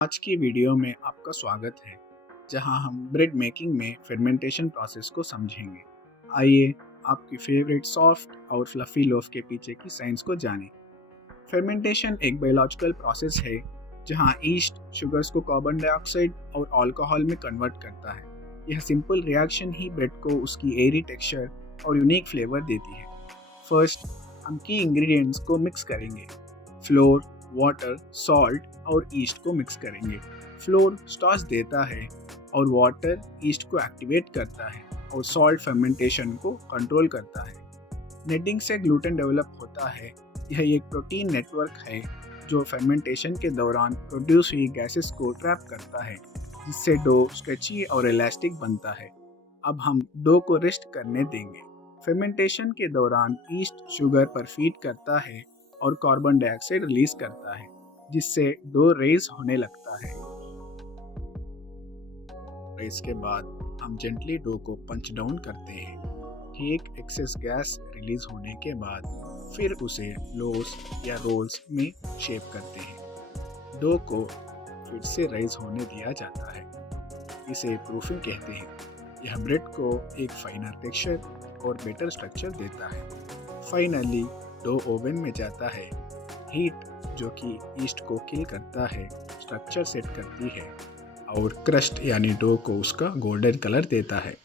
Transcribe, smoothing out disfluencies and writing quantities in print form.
आज की वीडियो में आपका स्वागत है, जहां हम ब्रेड मेकिंग में फर्मेंटेशन प्रोसेस को समझेंगे। आइए आपकी फेवरेट सॉफ्ट और फ्लफी लोफ के पीछे की साइंस को जानें। फर्मेंटेशन एक बायोलॉजिकल प्रोसेस है, जहां ईस्ट शुगर्स को कार्बन डाइऑक्साइड और अल्कोहल में कन्वर्ट करता है। यह सिंपल रिएक्शन ही ब्रेड को उसकी एयरी टेक्सचर और यूनिक फ्लेवर देती है। फर्स्ट, हम की इंग्रेडिएंट्स को मिक्स करेंगे। फ्लोर, वाटर, सॉल्ट और ईस्ट को मिक्स करेंगे। फ्लोर स्टार्च देता है और वाटर ईस्ट को एक्टिवेट करता है और सॉल्ट फर्मेंटेशन को कंट्रोल करता है। नेटिंग से ग्लूटेन डेवलप होता है। यह एक प्रोटीन नेटवर्क है जो फर्मेंटेशन के दौरान प्रोड्यूस हुई गैसेस को ट्रैप करता है, जिससे डो स्ट्रेची और इलास्टिक बनता है। अब हम डो को रेस्ट करने देंगे। फर्मेंटेशन के दौरान ईस्ट शुगर पर फीड करता है और कार्बन डाइऑक्साइड रिलीज करता है, जिससे डो रेज होने लगता है। रेज के बाद हम जेंटली डो को पंच डाउन करते हैं। ठीक एक्सेस गैस रिलीज होने के बाद फिर उसे लोस या रोल्स में शेप करते हैं। डो को फिर से रेज होने दिया जाता है। इसे प्रूफिंग कहते हैं। यह ब्रेड को एक फाइनर टेक्सचर और बेटर स्ट्रक्चर देता है। फाइनली डो ओवन में जाता है। हीट, जो कि ईस्ट को किल करता है, स्ट्रक्चर सेट करती है और क्रस्ट यानी डो को उसका गोल्डन कलर देता है।